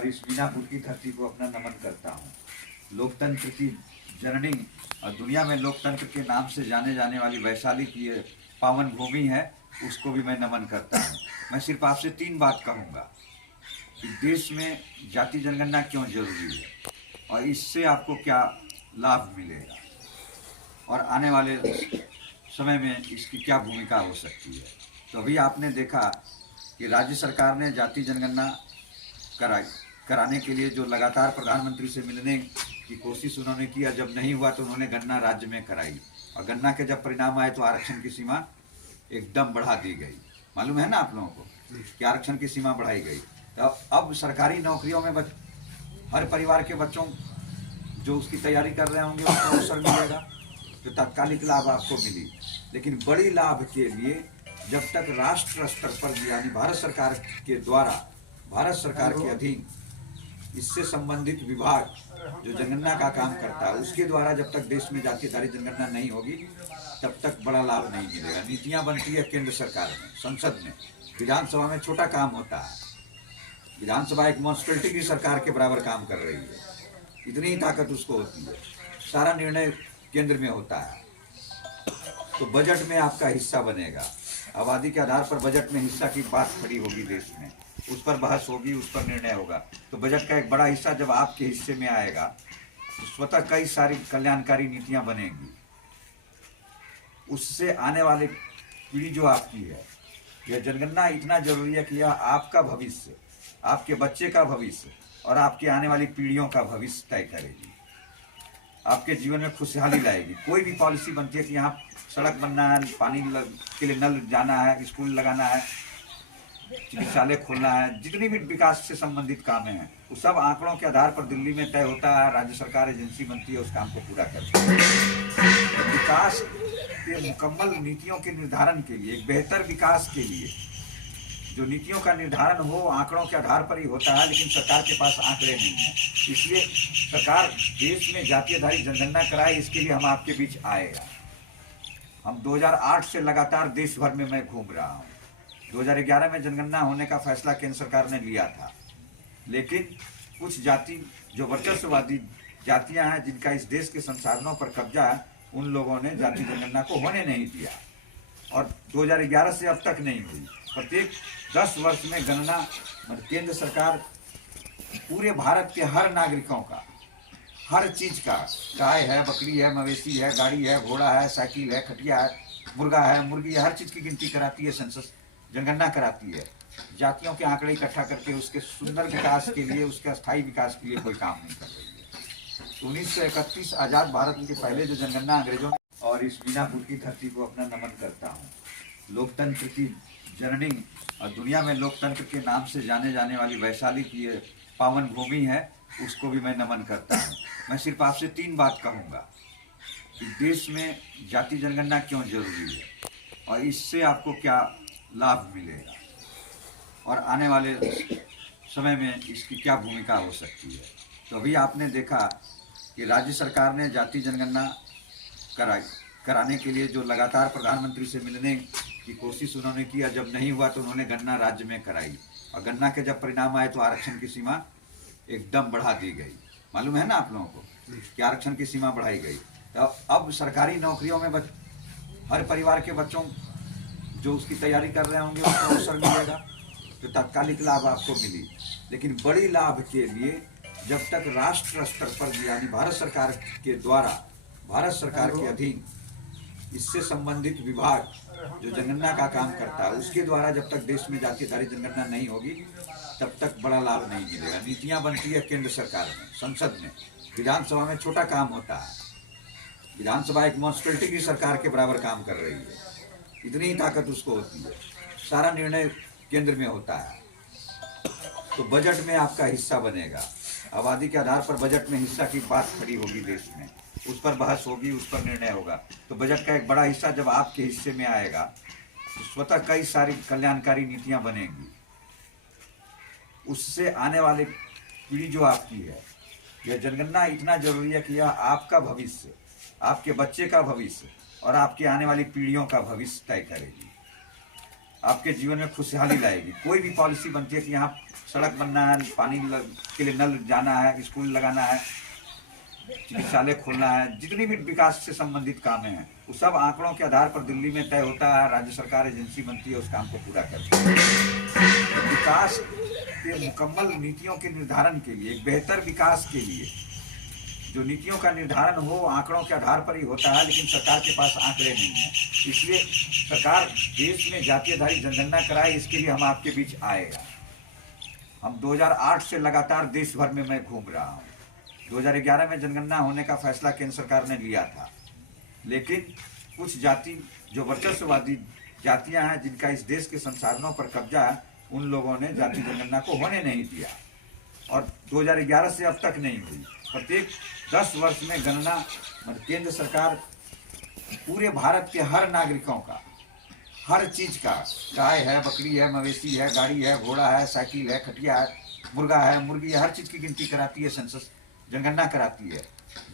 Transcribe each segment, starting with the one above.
और इस मीनापुर की धरती को अपना नमन करता हूँ। लोकतंत्र की जननी और दुनिया में लोकतंत्र के नाम से जाने जाने वाली वैशाली की ये पावन भूमि है, उसको भी मैं नमन करता हूँ। मैं सिर्फ आपसे 3 बात कहूँगा कि देश में जाति जनगणना क्यों जरूरी है और इससे आपको क्या लाभ मिलेगा और आने वाले समय में इसकी क्या भूमिका हो सकती है। तो अभी आपने देखा कि राज्य सरकार ने जाति जनगणना कराने के लिए जो लगातार प्रधानमंत्री से मिलने की कोशिश उन्होंने किया, जब नहीं हुआ तो उन्होंने गणना राज्य में कराई और गणना के जब परिणाम आए तो आरक्षण की सीमा एकदम बढ़ा दी गई। मालूम है ना आप लोगों को कि आरक्षण की सीमा बढ़ाई गई। तो अब सरकारी नौकरियों में हर परिवार के बच्चों जो उसकी तैयारी कर रहे होंगे उसको अवसर मिलेगा, तो तात्कालिक लाभ आपको मिली। लेकिन बड़ी लाभ के लिए जब तक राष्ट्र स्तर पर यानी भारत सरकार के द्वारा, भारत सरकार के अधीन इससे संबंधित विभाग जो जनगणना का काम करता है उसके द्वारा जब तक देश में जाति आधारित जनगणना नहीं होगी तब तक बड़ा लाभ नहीं मिलेगा। नीतियां बनती है केंद्र सरकार में, संसद में, विधानसभा में छोटा काम होता है। विधानसभा एक म्युनिसिपैलिटी की सरकार के बराबर काम कर रही है, इतनी ही ताकत उसको होती है। सारा निर्णय केंद्र में होता है। तो बजट में आपका हिस्सा बनेगा, आबादी के आधार पर बजट में हिस्सा की बात खड़ी होगी देश में, उस पर बहस होगी, उस पर निर्णय होगा। तो बजट का एक बड़ा हिस्सा जब आपके हिस्से में आएगा तो स्वतः कई सारी कल्याणकारी नीतियां बनेंगी। उससे आने वाले पीढ़ी जो आपकी है, यह जनगणना इतना जरूरी है कि यह आपका भविष्य, आपके बच्चे का भविष्य और आपकी आने वाली पीढ़ियों का भविष्य तय करेगी। आपके जीवन में खुशहाली लाएगी। कोई भी पॉलिसी बनती है कि यहाँ सड़क बनना है, पानी के लिए नल जाना है, स्कूल लगाना है, चिकित्सालय खोलना है, जितनी भी विकास से संबंधित काम हैं वो सब आंकड़ों के आधार पर दिल्ली में तय होता है। राज्य सरकार एजेंसी बनती है, उस काम को पूरा करती है। विकास के मुकम्मल नीतियों के निर्धारण के लिए, एक बेहतर विकास के लिए जो नीतियों का निर्धारण हो आंकड़ों के आधार पर ही होता है, लेकिन सरकार के पास आंकड़े नहीं है। इसलिए सरकार देश में जाति आधारित जनगणना कराए, इसके लिए हम आपके बीच आएगा। हम 2008 से लगातार देश भर में मैं घूम रहा हूँ। 2011 में जनगणना होने का फैसला केंद्र सरकार ने लिया था, लेकिन कुछ जाति जो वर्चस्ववादी जातियां हैं जिनका इस देश के संसाधनों पर कब्जा है, उन लोगों ने जाति जनगणना को होने नहीं दिया और 2011 से अब तक नहीं हुई। प्रत्येक 10 वर्ष में गणना केंद्र सरकार पूरे भारत के हर नागरिकों का, हर चीज का, गाय है, बकरी है, मवेशी है, गाड़ी है, घोड़ा है, साइकिल है, खटिया है, मुर्गा है, मुर्गी है, हर चीज की गिनती कराती है, सेंसस जनगणना कराती है। जातियों के आंकड़े इकट्ठा करके उसके सुंदर विकास के लिए, उसके अस्थायी विकास के लिए कोई काम नहीं कर रही है। तो 1931 आजाद भारत के पहले जो जनगणना अंग्रेजों ने, और इस मीनापुर की धरती को अपना नमन करता हूँ। लोकतंत्र की जननी और दुनिया में लोकतंत्र के नाम से जाने जाने वाली वैशाली की ये पावन भूमि है, उसको भी मैं नमन करता हूँ। मैं सिर्फ आपसे 3 बात कहूँगा कि देश में जाति जनगणना क्यों जरूरी है और इससे आपको क्या लाभ मिलेगा और आने वाले समय में इसकी क्या भूमिका हो सकती है। तो अभी आपने देखा कि राज्य सरकार ने जाति जनगणना कराने के लिए जो लगातार प्रधानमंत्री से मिलने की कोशिश उन्होंने किया, जब नहीं हुआ तो उन्होंने गणना राज्य में कराई और गणना के जब परिणाम आए तो आरक्षण की सीमा एकदम बढ़ा दी गई। मालूम है ना आप लोगों को कि आरक्षण की सीमा बढ़ाई गई। तो अब सरकारी नौकरियों में हर परिवार के बच्चों जो उसकी तैयारी कर रहे होंगे उसको अवसर मिलेगा, तो तात्कालिक लाभ आपको मिली। लेकिन बड़ी लाभ के लिए जब तक राष्ट्र स्तर पर यानी भारत सरकार के द्वारा, भारत सरकार के अधीन इससे संबंधित विभाग जो जनगणना का काम करता है उसके द्वारा जब तक देश में जाति आधारित जनगणना नहीं होगी तब तक बड़ा लाभ नहीं मिलेगा। नीतियां बनती है केंद्र सरकार में, संसद में, विधानसभा में छोटा काम होता है। विधानसभा एक म्युनिसिपैलिटी की सरकार के बराबर काम कर रही है, इतनी ही ताकत उसको होती है। सारा निर्णय केंद्र में होता है। तो बजट में आपका हिस्सा बनेगा, आबादी के आधार पर बजट में हिस्सा की बात खड़ी होगी देश में, उस पर बहस होगी, उस पर निर्णय होगा। तो बजट का एक बड़ा हिस्सा जब आपके हिस्से में आएगा तो स्वतः कई सारी कल्याणकारी नीतियां बनेंगी। उससे आने वाले पीढ़ी जो आपकी है, यह जनगणना इतना जरूरी है कि यह आपका भविष्य, आपके बच्चे का भविष्य और आपकी आने वाली पीढ़ियों का भविष्य तय करेगी। आपके जीवन में खुशहाली लाएगी। कोई भी पॉलिसी बनती है कि यहाँ सड़क बनना है, के लिए नल जाना है, स्कूल लगाना है, चिकित्सालय खोलना है, जितनी भी विकास से संबंधित काम हैं वो सब आंकड़ों के आधार पर दिल्ली में तय होता है। राज्य सरकार एजेंसी बनती है, उस काम को पूरा करती है। विकास के मुकम्मल नीतियों के निर्धारण के लिए, एक बेहतर विकास के लिए जो नीतियों का निर्धारण हो आंकड़ों के आधार पर ही होता है, लेकिन सरकार के पास आंकड़े नहीं है। इसलिए सरकार देश में जातीय आधारित जनगणना कराए, इसके लिए हम आपके बीच आएगा। हम 2008 से लगातार देश भर में मैं घूम रहा हूँ। 2011 में जनगणना होने का फैसला केंद्र सरकार ने लिया था, लेकिन कुछ जाति जो वर्चस्ववादी जातियां हैं, जिनका इस देश के संसाधनों पर कब्जा है, उन लोगों ने जाति जनगणना को होने नहीं दिया और 2011 से अब तक नहीं हुई। प्रत्येक 10 वर्ष में गणना मतलब केंद्र सरकार पूरे भारत के हर नागरिकों का, हर चीज का, गाय है, बकरी है, मवेशी है, गाड़ी है, घोड़ा है, साइकिल है, खटिया है, मुर्गा है, मुर्गी है, हर चीज की गिनती कराती है, सेंसस जनगणना कराती है।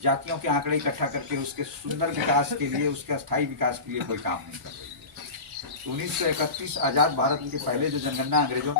जातियों के आंकड़े इकट्ठा करके उसके सुंदर विकास के लिए, उसके स्थायी विकास के लिए कोई काम नहीं कर रही है। 1931 आजाद भारत के पहले जो जनगणना अंग्रेजों